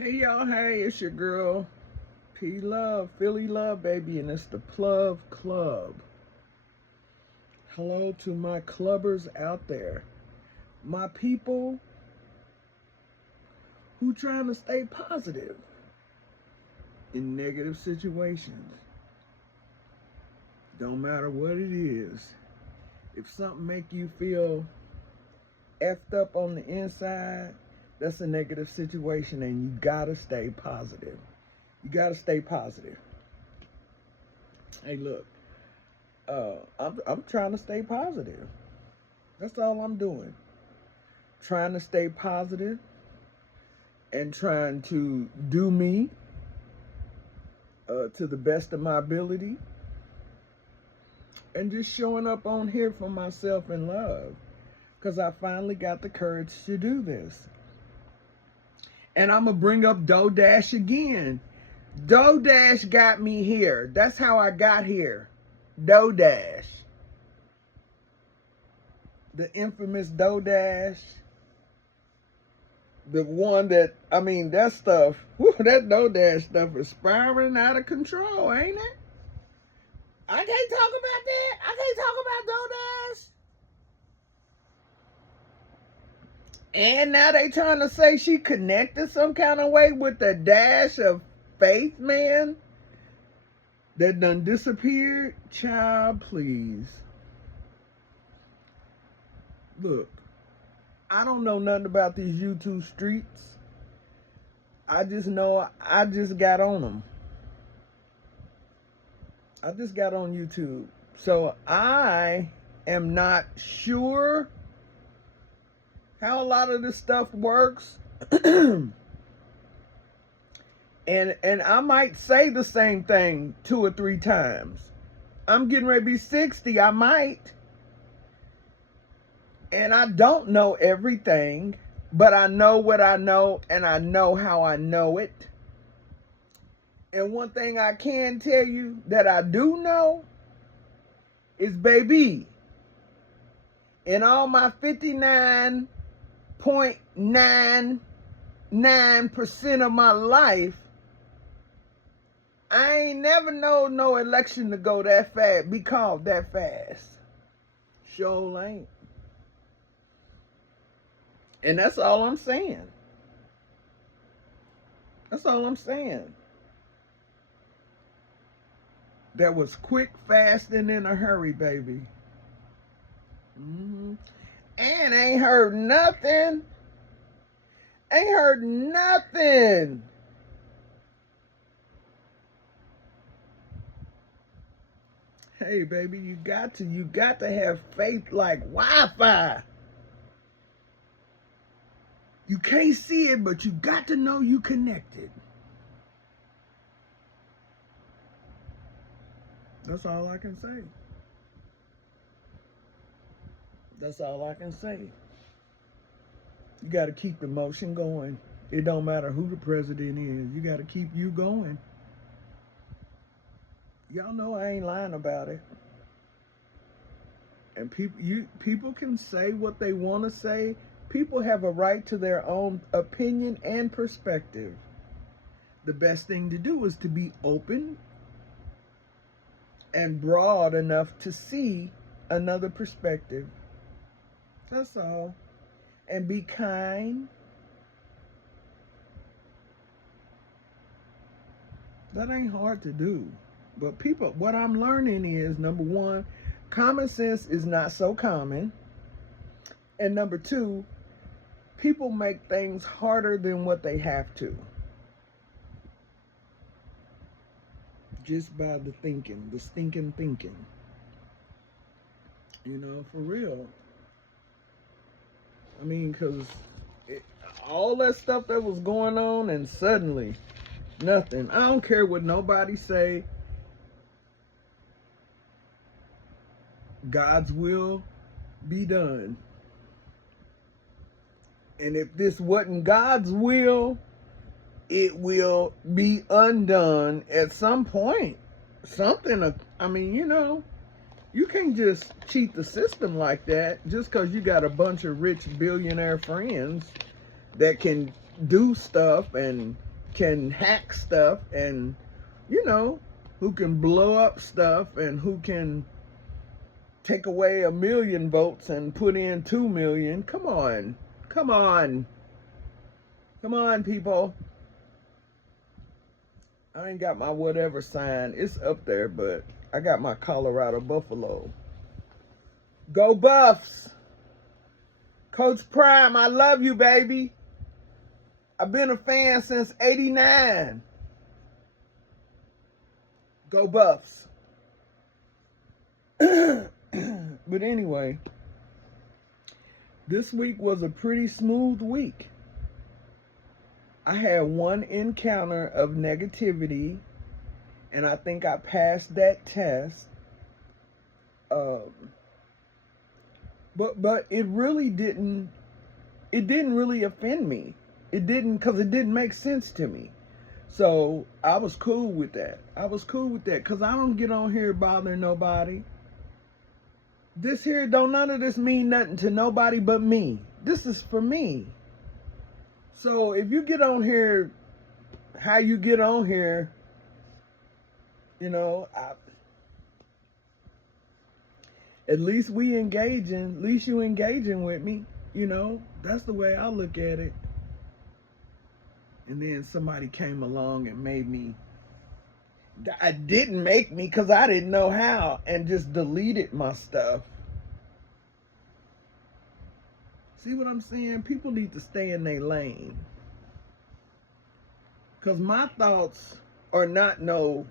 Hey y'all, hey, it's your girl P Love, Philly Love, baby, and it's the Plug Club. Hello to my clubbers out there, my people who trying to stay positive in negative situations. Don't matter what it is. If something make you feel effed up on the inside, that's a negative situation, and you gotta stay positive. You gotta stay positive. Hey, look, I'm trying to stay positive. That's all I'm doing. Trying to stay positive and trying to do me to the best of my ability, and just showing up on here for myself in love, because I finally got the courage to do this. And I'm gonna bring up DoorDash again. DoorDash got me here. That's how I got here. DoorDash. The infamous DoorDash. The one that, that stuff, that DoorDash stuff is spiraling out of control, ain't it? I can't talk about that. I can't talk about DoorDash. And now they trying to say she connected some kind of way with the Dash of Faith man that done disappeared. Child, please. Look, I don't know nothing about these YouTube streets. I just know I just got on them. I just got on YouTube. So I am not sure how a lot of this stuff works. and I might say the same thing 2 or 3 times. I'm getting ready to be 60. I might. And I don't know everything, but I know what I know, and I know how I know it. And one thing I can tell you that I do know is, baby, in all my 59.99% of my life, I ain't never know no election to go that fast, be called that fast. Sure ain't. And that's all I'm saying. That's all I'm saying. That was quick, fast, and in a hurry, baby. And ain't heard nothing. Ain't heard nothing. Hey, baby, you got to have faith like Wi-Fi. You can't see it, but you got to know you connected. That's all I can say. That's all I can say. You got to keep the motion going. It don't matter who the president is. You got to keep you going. Y'all know I ain't lying about it. And people can say what they want to say. People have a right to their own opinion and perspective. The best thing to do is to be open and broad enough to see another perspective. That's all. And be kind. That ain't hard to do. But people, what I'm learning is, number one, common sense is not so common. And number two, people make things harder than what they have to. Just by the thinking, the stinking thinking. You know, for real. I mean, because all that stuff that was going on, and suddenly, nothing. I don't care what nobody say. God's will be done. And if this wasn't God's will, it will be undone at some point. Something, you can't just cheat the system like that just because you got a bunch of rich billionaire friends that can do stuff and can hack stuff and, you know, who can blow up stuff and who can take away 1 million votes and put in 2 million. Come on. Come on. Come on, people. I ain't got my whatever sign. It's up there, but I got my Colorado Buffalo. Go Buffs. Coach Prime, I love you, baby. I've been a fan since '89. Go Buffs. But anyway, this week was a pretty smooth week. I had one encounter of negativity, and I think I passed that test. But it really didn't. It didn't really offend me. It didn't, because it didn't make sense to me. So I was cool with that. Because I don't get on here bothering nobody. This here none of this mean nothing to nobody but me. This is for me. So if you get on here, how you get on here, you know, at least we engaging. At least you engaging with me. You know, that's the way I look at it. And then somebody came along and made me. I didn't make me because I didn't know how, and just deleted my stuff. See what I'm saying? People need to stay in their lane. Because my thoughts are not no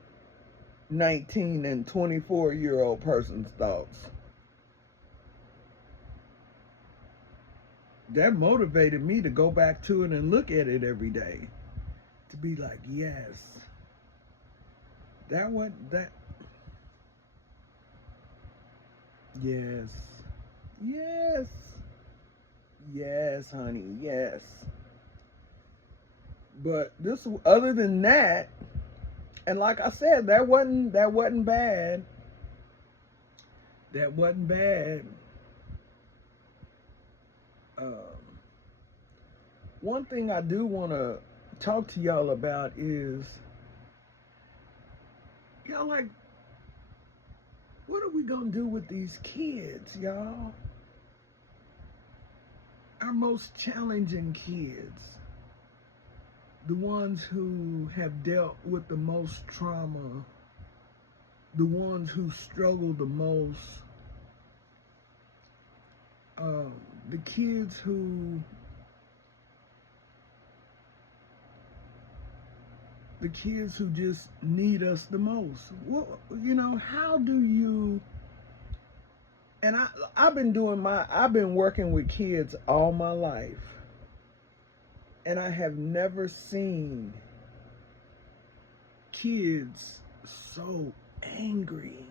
19 and 24-year-old person's thoughts. That motivated me to go back to it and look at it every day. To be like, yes. Yes. Yes. Yes, honey, yes. But this, other than that, and like I said, that wasn't bad. That wasn't bad. One thing I do want to talk to y'all about is, y'all, like, what are we gonna do with these kids, y'all? Our most challenging kids, the ones who have dealt with the most trauma, the ones who struggle the most, the kids who just need us the most. Well, you know, how do you? And I've been working with kids all my life, and I have never seen kids so angry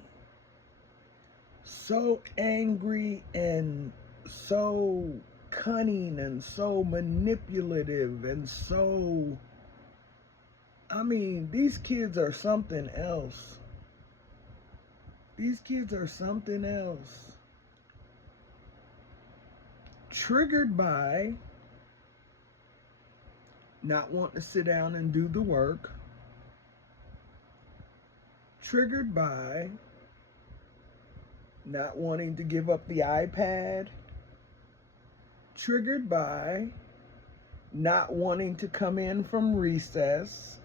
and so cunning and so manipulative and so, I mean, these kids are something else. These kids are something else. Triggered by not wanting to sit down and do the work. Triggered by not wanting to give up the iPad. Triggered by not wanting to come in from recess.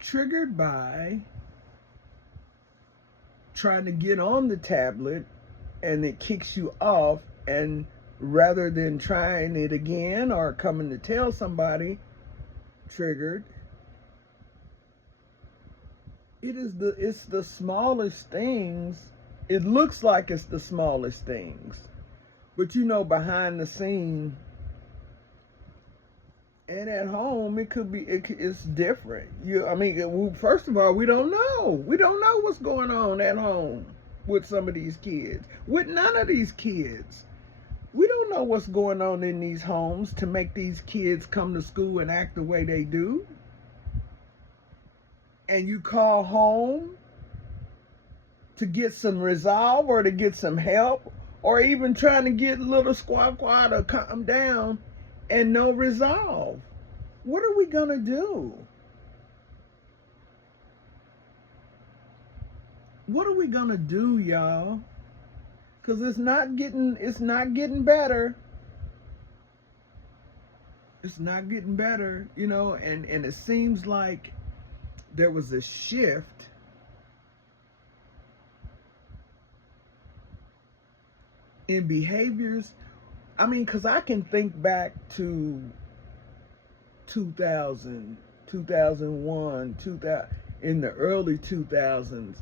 Triggered by trying to get on the tablet and it kicks you off, and rather than trying it again or coming to tell somebody, triggered. It's the smallest things. It looks like it's the smallest things, but you know, behind the scene and at home, it could be. It's different. First of all, we don't know. We don't know what's going on at home with some of these kids. With none of these kids, we don't know what's going on in these homes to make these kids come to school and act the way they do. And you call home to get some resolve or to get some help, or even trying to get little squad to calm down, and no resolve. What are we going to do? What are we going to do, y'all? Because it's not getting better. It's not getting better, and it seems like there was a shift in behaviors. I mean, because I can think back to 2000, 2001, 2000, in the early 2000s.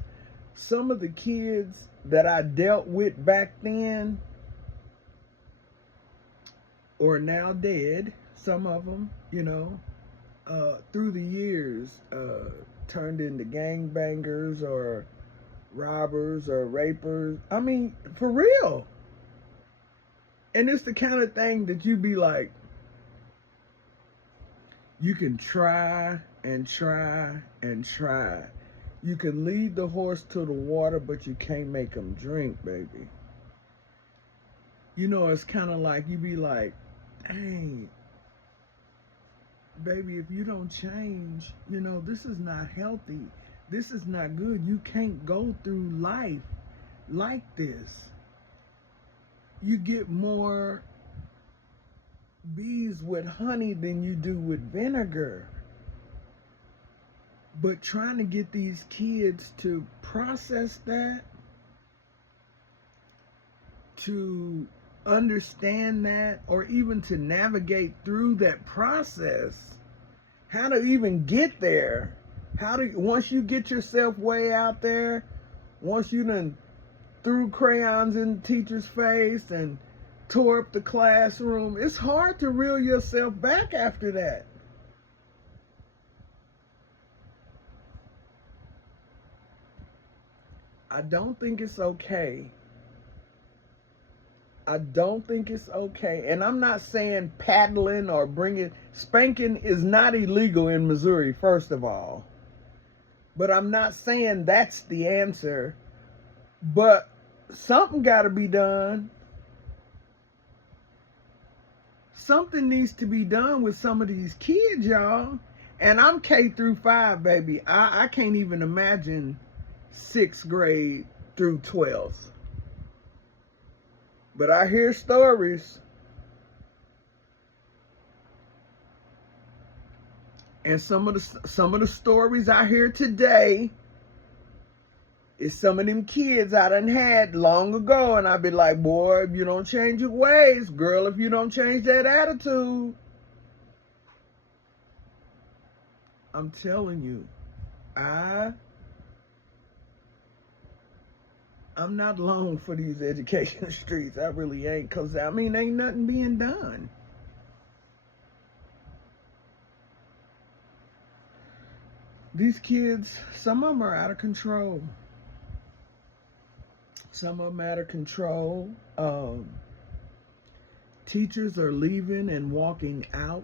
Some of the kids that I dealt with back then are now dead. Some of them, through the years, turned into gangbangers or robbers or rapers. I mean, for real. And it's the kind of thing that you be like, you can try and try and try. You can lead the horse to the water, but you can't make him drink, baby. It's kind of like, you be like, dang, baby, if you don't change, this is not healthy. This is not good. You can't go through life like this. You get more bees with honey than you do with vinegar. But trying to get these kids to process that, to understand that, or even to navigate through that process, how to even get there, once you get yourself way out there, once you done threw crayons in the teacher's face and tore up the classroom, it's hard to reel yourself back after that. I don't think it's okay. I don't think it's okay. And I'm not saying paddling or spanking is not illegal in Missouri, first of all. But I'm not saying that's the answer. But something got to be done. Something needs to be done with some of these kids, y'all. And I'm K through 5, baby. I can't even imagine 6th grade through 12th. But I hear stories. And some of the stories I hear today is some of them kids I done had long ago, and I be like, boy, if you don't change your ways, girl, if you don't change that attitude, I'm telling you, I'm not long for these education streets. I really ain't, because, I mean, ain't nothing being done. These kids, some of them are out of control. Some of them out of control. Teachers are leaving and walking out.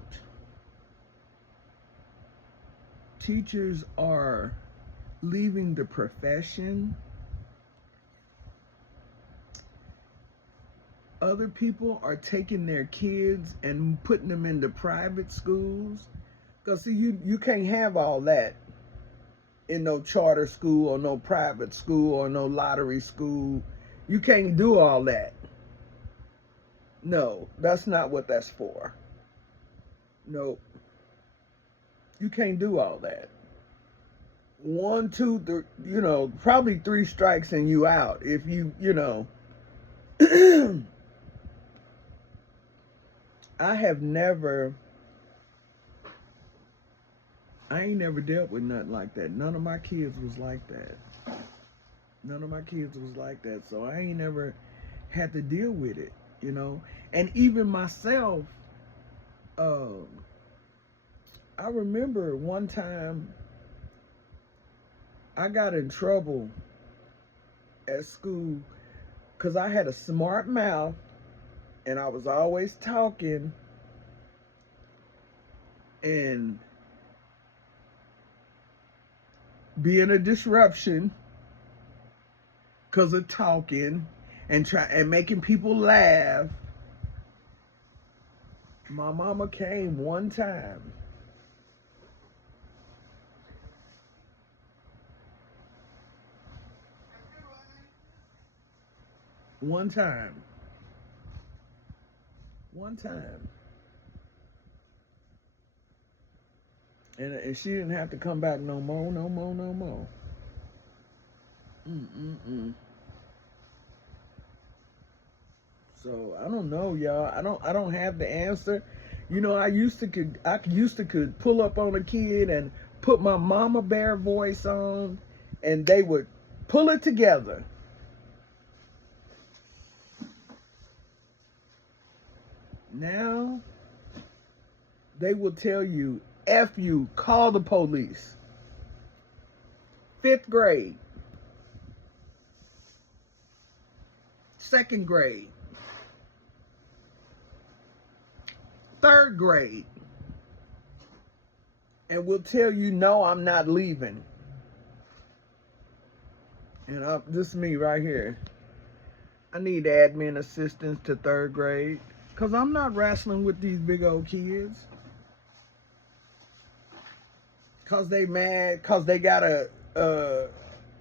Teachers are leaving the profession. Other people are taking their kids and putting them into private schools. Because, see, you can't have all that in no charter school or no private school or no lottery school. You can't do all that. No, that's not what that's for. Nope. You can't do all that. 1, 2, 3, probably 3 strikes and you out. If you I ain't never dealt with nothing like that. None of my kids was like that. So I ain't never had to deal with it, And even myself, I remember one time I got in trouble at school because I had a smart mouth and I was always talking and being a disruption because of talking and making people laugh. My mama came one time One time. One time. And she didn't have to come back no more, no more, no more. So I don't know, y'all. I don't have the answer. You know, I used to could pull up on a kid and put my mama bear voice on, and they would pull it together. Now they will tell you, F you, call the police. 5th grade. 2nd grade. 3rd grade. And will tell you, no, I'm not leaving. And this is me right here. I need admin assistance to 3rd grade. Because I'm not wrestling with these big old kids. Because they mad. Because they got to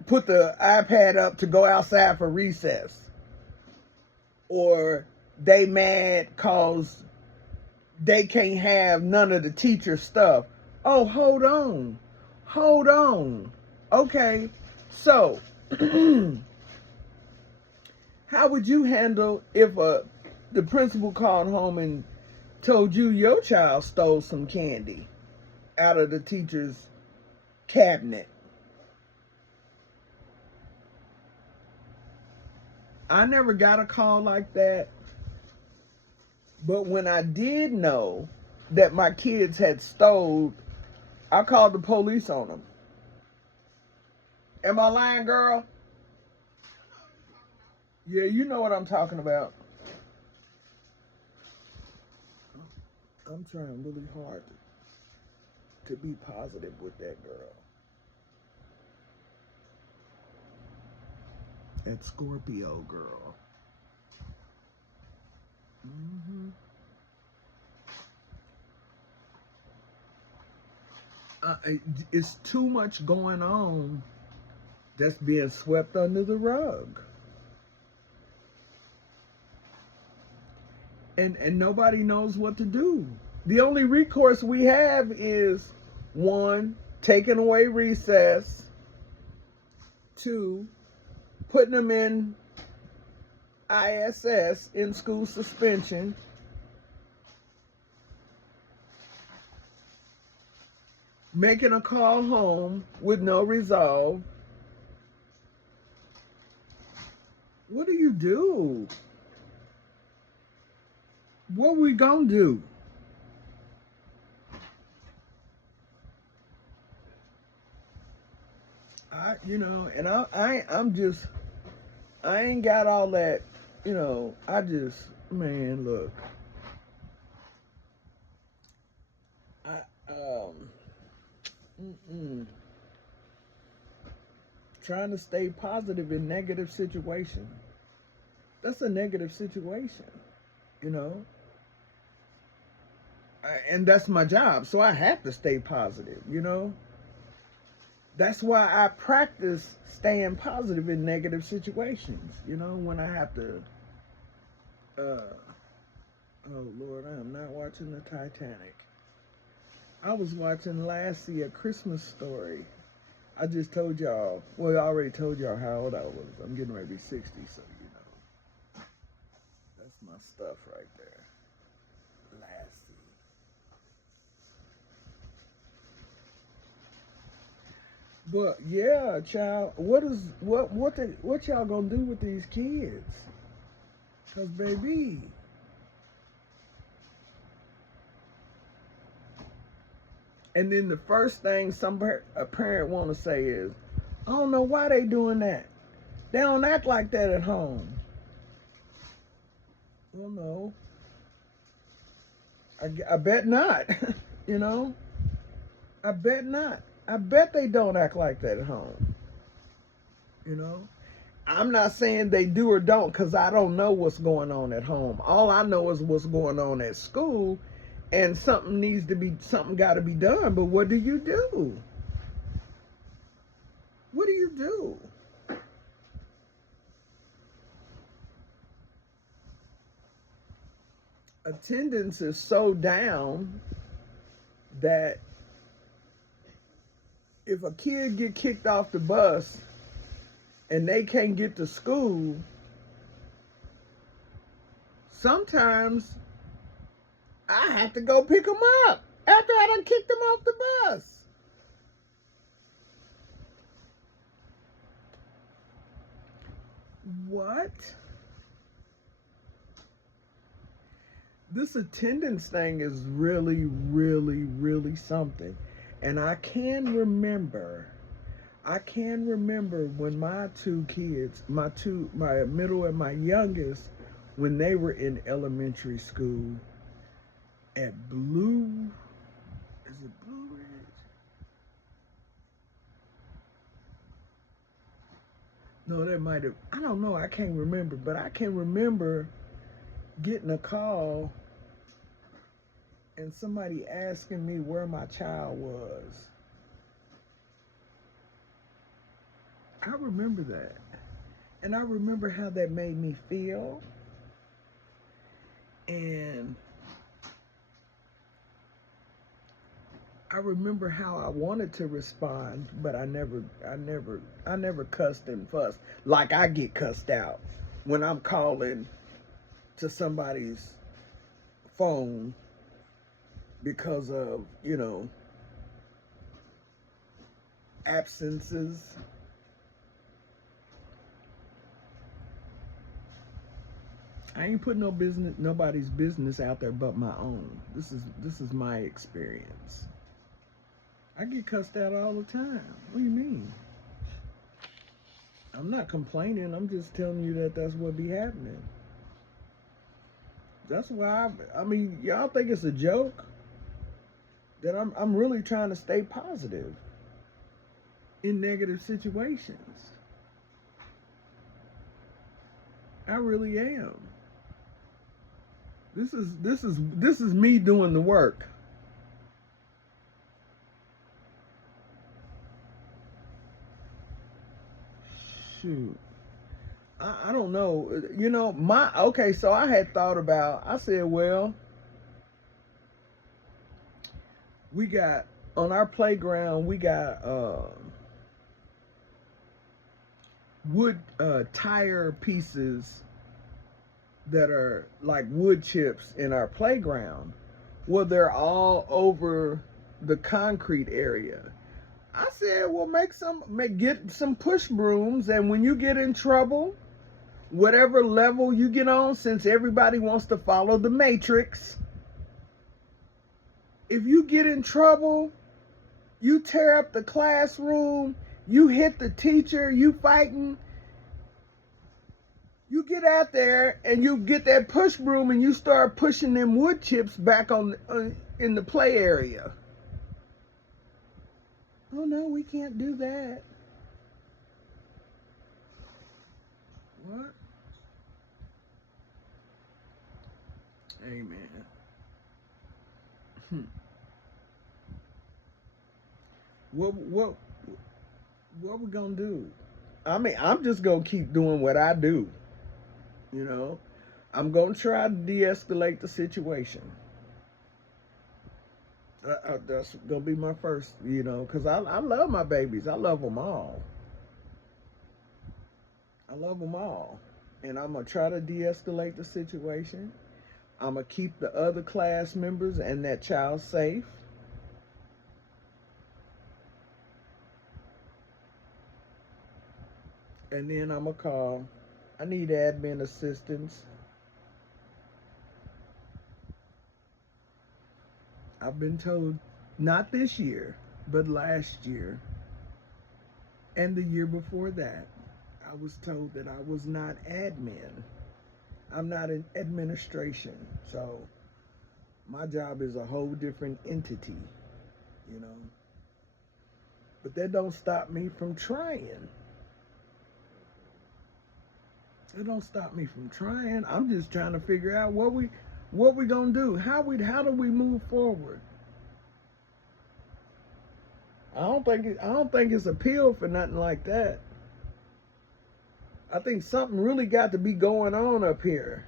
put the iPad up to go outside for recess. Or they mad because they can't have none of the teacher stuff. Oh, hold on. Hold on. Okay. So, how would you handle if the principal called home and told you your child stole some candy out of the teacher's cabinet? I never got a call like that. But when I did know that my kids had stole, I called the police on them. Am I lying, girl? Yeah, you know what I'm talking about. I'm trying really hard to be positive with that girl. That Scorpio girl. It's too much going on that's being swept under the rug. And nobody knows what to do. The only recourse we have is 1, taking away recess. 2, putting them in ISS, in school suspension. Making a call home with no resolve. What do you do? What we gonna do? I ain't got all that, man, look. Trying to stay positive in negative situations. That's a negative situation, and that's my job, so I have to stay positive, That's why I practice staying positive in negative situations, when I have to, oh Lord, I am not watching the Titanic. I was watching Lassie, A Christmas Story. I just told y'all, well, I already told y'all how old I was. I'm getting ready to be 60, so that's my stuff right there. Lassie. But yeah, child, what y'all gonna do with these kids? Cause baby, and then the first thing a parent want to say is, I don't know why they doing that. They don't act like that at home. Well, no. I bet not. I bet not. I bet they don't act like that at home. I'm not saying they do or don't, because I don't know what's going on at home. All I know is what's going on at school, and something got to be done. But what do you do? What do you do? attendance is so down that if a kid get kicked off the bus and they can't get to school, sometimes I have to go pick them up after I done kicked them off the bus. What? This attendance thing is really, really, really something. And I can remember when my two kids, my middle and my youngest, when they were in elementary school at Blue Ridge? No, that might have, I don't know, I can't remember, but I can remember getting a call and somebody asking me where my child was. I remember that. And I remember how that made me feel. And I remember how I wanted to respond, but I never cussed and fussed like I get cussed out when I'm calling to somebody's phone because of, absences. I ain't putting nobody's business out there but my own. This is my experience. I get cussed out all the time. What do you mean? I'm not complaining. I'm just telling you that that's what be happening. That's why I mean, y'all think it's a joke that I'm really trying to stay positive in negative situations. I really am. This is me doing the work. Shoot. I don't know. So I had thought about, I said, well, we got, on our playground, we got wood tire pieces that are like wood chips in our playground. Well, they're all over the concrete area. I said, well, get some push brooms, and when you get in trouble, whatever level you get on, since everybody wants to follow the matrix, if you get in trouble, you tear up the classroom, you hit the teacher, you fighting, you get out there and you get that push broom and you start pushing them wood chips back on in the play area. Oh no, we can't do that. What? Amen. What we gonna do? I mean, I'm just gonna keep doing what I do. I'm gonna try to de-escalate the situation. That's gonna be my first, because I love my babies. I love them all. And I'm gonna try to de-escalate the situation. I'm gonna keep the other class members and that child safe. And then I'm gonna call. I need admin assistance. I've been told, not this year, but last year and the year before that, I was told that I was not admin. I'm not in administration. So my job is a whole different entity, But that don't stop me from trying. It don't stop me from trying. I'm just trying to figure out what we gonna do. How do we move forward? I don't think it's a pill for nothing like that. I think something really got to be going on up here.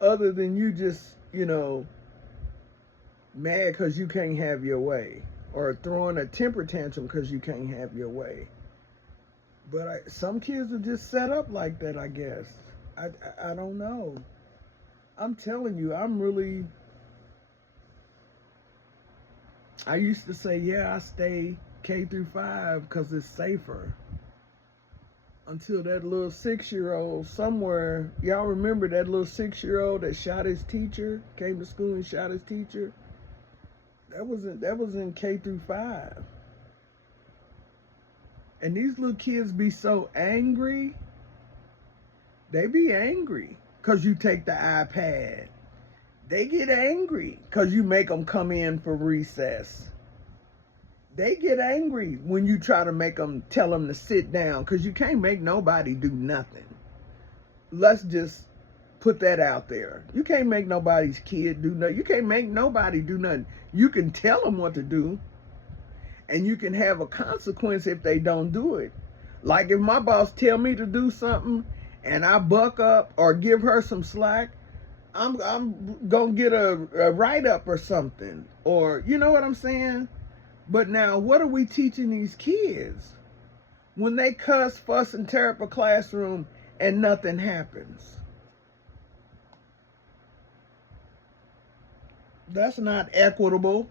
other than you just, mad because you can't have your way, or throwing a temper tantrum because you can't have your way. But some kids are just set up like that, I guess. I don't know. I'm telling you, I used to say, yeah, I stay K through 5 because it's safer. Until that little 6-year-old somewhere, y'all remember that little 6-year-old that shot his teacher, came to school and shot his teacher? That was in K through 5. And these little kids be so angry. They be angry because you take the iPad. They get angry because you make them come in for recess. They get angry when you try to tell them to sit down, because you can't make nobody do nothing. Let's just put that out there. You can't make nobody's kid do nothing. You can't make nobody do nothing. You can tell them what to do, and you can have a consequence if they don't do it. Like if my boss tell me to do something and I buck up or give her some slack, I'm gonna get a write-up or something. Or, you know what I'm saying? But now, what are we teaching these kids? When they cuss, fuss, and tear up a classroom and nothing happens. That's not equitable.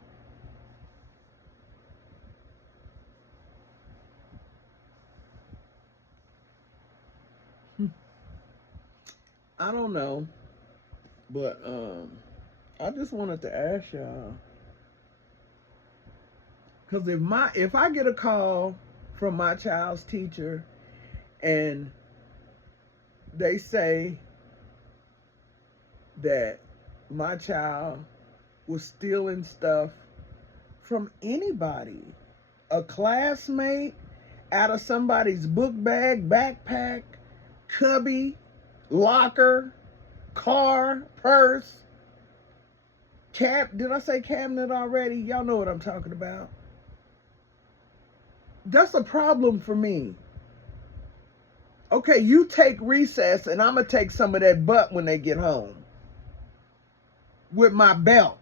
I don't know. But I just wanted to ask y'all. Because if I get a call from my child's teacher and they say that my child was stealing stuff from anybody, a classmate, out of somebody's book bag, backpack, cubby, locker, car, purse, did I say cabinet already? Y'all know what I'm talking about. That's a problem for me. Okay, you take recess and I'm going to take some of that butt when they get home with my belt.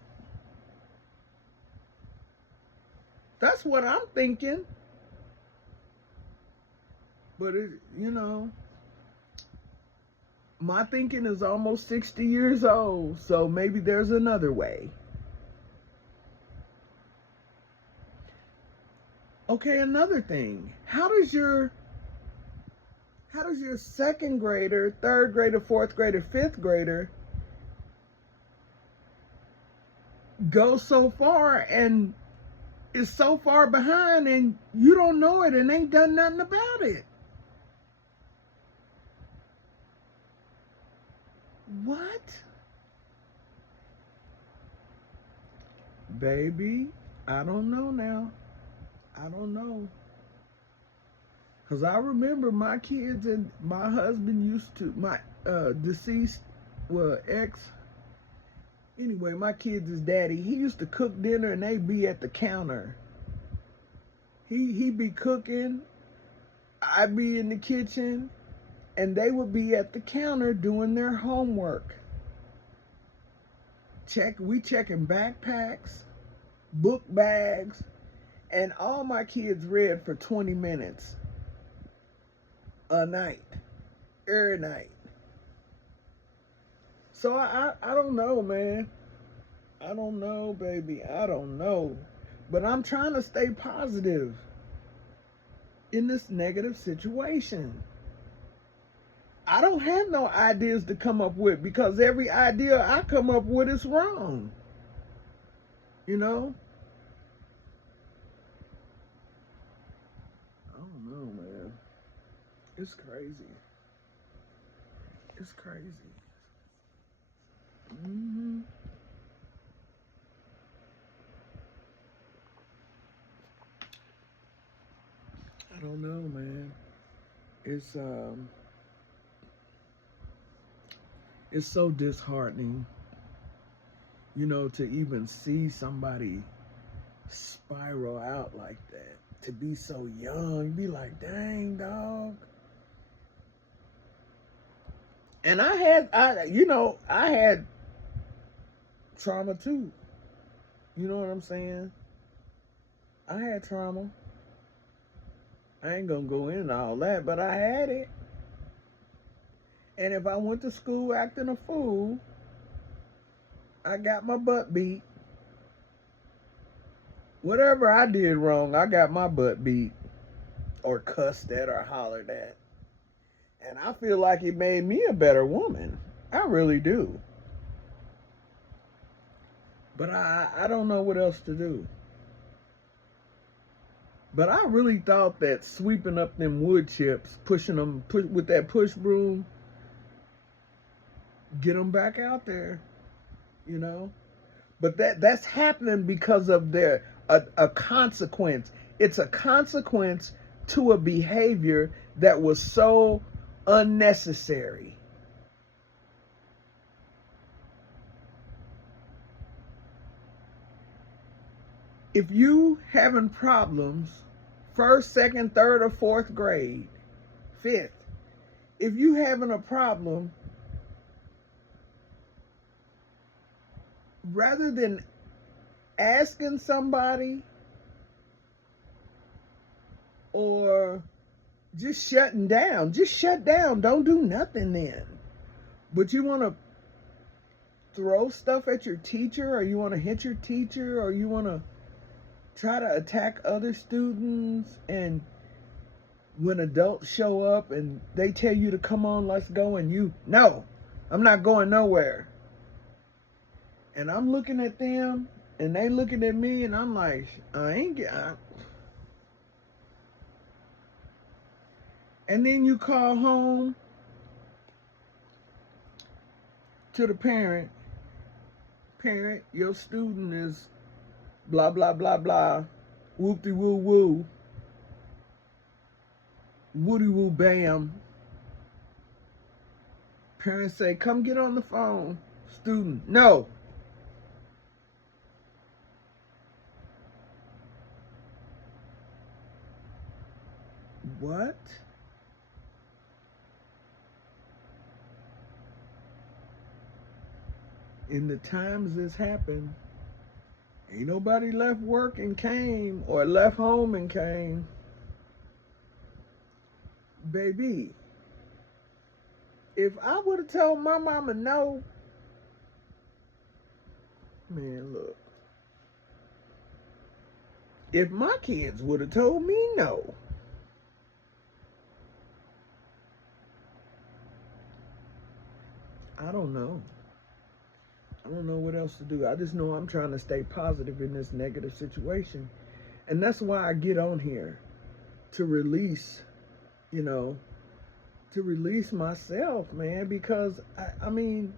That's what I'm thinking. But, my thinking is almost 60 years old, so maybe there's another way. Okay, another thing. How does your second grader, third grader, fourth grader, fifth grader go so far and is so far behind and you don't know it and ain't done nothing about it? What? Baby, I don't know now. I don't know. Because I remember my kids and my husband used to, my deceased, anyway, my kids' daddy, he used to cook dinner and they'd be at the counter. He'd be cooking, I'd be in the kitchen, and they would be at the counter doing their homework. We checking backpacks, book bags, and all my kids read for 20 minutes a night, every night. So I don't know, man. I don't know, baby. I don't know. But I'm trying to stay positive in this negative situation. I don't have no ideas to come up with because every idea I come up with is wrong. You know? I don't know, man. It's crazy. It's crazy. I don't know, man. It's so disheartening, to even see somebody spiral out like that. To be so young, be like, dang, dog. And I had trauma too. You know what I'm saying? I had trauma. I ain't gonna go into all that, but I had it. And if I went to school acting a fool, I got my butt beat. Whatever I did wrong, I got my butt beat, or cussed at, or hollered at. And I feel like it made me a better woman. I really do. But I don't know what else to do. But I really thought that sweeping up them wood chips, with that push broom, get them back out there, you know. But that's happening because of a consequence. It's a consequence to a behavior that was so unnecessary. If you having problems, first, second, third, or fourth grade, fifth, if you having a problem, rather than asking somebody or just shutting down, just shut down. Don't do nothing then. But you want to throw stuff at your teacher, or you want to hit your teacher, or you want to try to attack other students. And when adults show up and they tell you to come on, let's go, and no, I'm not going nowhere. And I'm looking at them and they looking at me, and I'm like, and then you call home to the parent, your student is blah, blah, blah, blah, whoop-de-woo-woo, woody-woo bam. Parents say, come get on the phone. Student, no. What? In the times this happened, ain't nobody left work and came, or left home and came. Baby, if I would have told my mama no, man, look. If my kids would have told me no, I don't know. I don't know what else to do. I just know I'm trying to stay positive in this negative situation. And that's why I get on here, to release, to release myself, man, because I mean,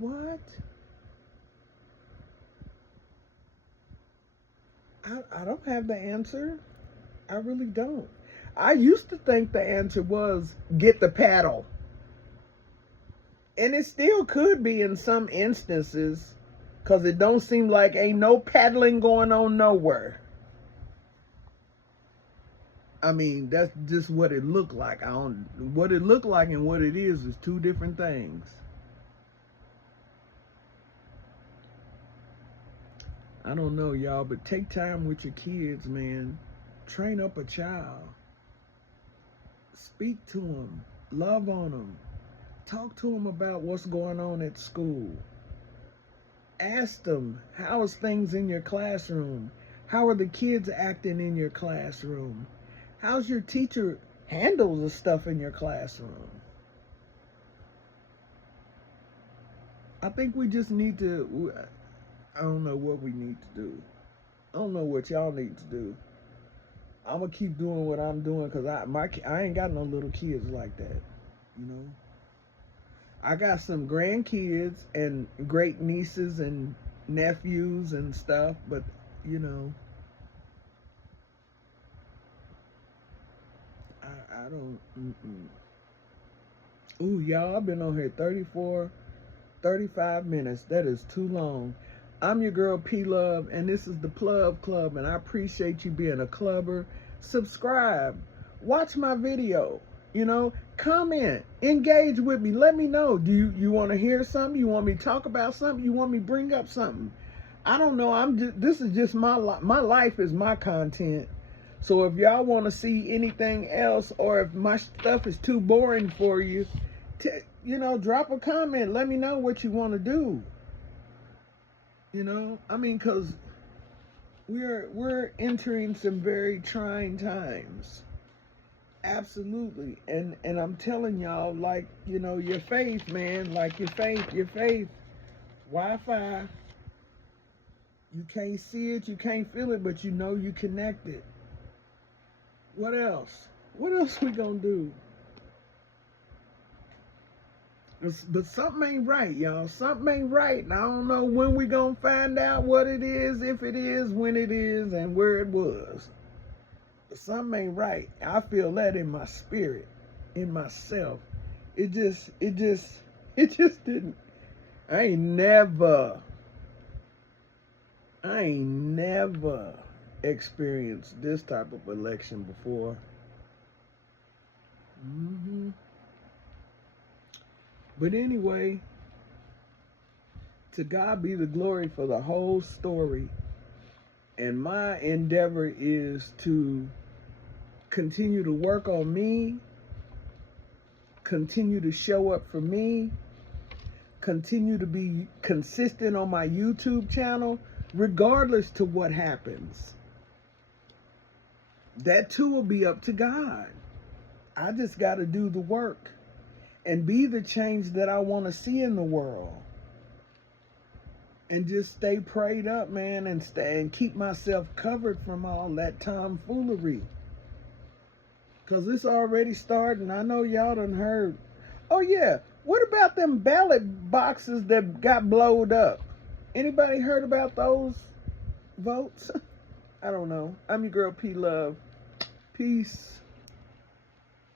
what? I don't have the answer. I really don't. I used to think the answer was get the paddle. And it still could be in some instances, because it don't seem like ain't no paddling going on nowhere. I mean, that's just what it looked like. What it looked like and what it is two different things. I don't know, y'all, but take time with your kids, man. Train up a child. Speak to them. Love on them. Talk to them about what's going on at school. Ask them, how's things in your classroom? How are the kids acting in your classroom? How's your teacher handle the stuff in your classroom? I think we just need to, I don't know what we need to do. I don't know what y'all need to do. I'm going to keep doing what I'm doing, because I ain't got no little kids like that, I got some grandkids and great nieces and nephews and stuff, but I don't. Ooh, y'all, I've been on here 35 minutes. That is too long. I'm your girl P Love, and this is the Plug Club, and I appreciate you being a clubber. Subscribe. Watch my video. You know, comment, engage with me. Let me know. Do you want to hear something? You want me to talk about something? You want me to bring up something? I don't know. This is just my life. My life is my content. So if y'all want to see anything else, or if my stuff is too boring for you, you know, drop a comment. Let me know what you want to do. You know, I mean, because we're entering some very trying times. Absolutely. And I'm telling y'all, like, you know, your faith, man, like your faith, Wi-Fi, you can't see it, you can't feel it, but you know you connected. What else? What else we gonna do? But something ain't right, y'all. Something ain't right. And I don't know when we gonna find out what it is, if it is, when it is, and where it was. But something ain't right. I feel that in my spirit, in myself. It just didn't. I ain't never experienced this type of election before. But anyway, to God be the glory for the whole story. And my endeavor is to continue to work on me, continue to show up for me, continue to be consistent on my YouTube channel, regardless to what happens. That too will be up to God. I just got to do the work and be the change that I want to see in the world. And just stay prayed up, man, and keep myself covered from all that tomfoolery. Because it's already starting. I know y'all done heard. Oh, yeah. What about them ballot boxes that got blowed up? Anybody heard about those votes? I don't know. I'm your girl, P Love. Peace.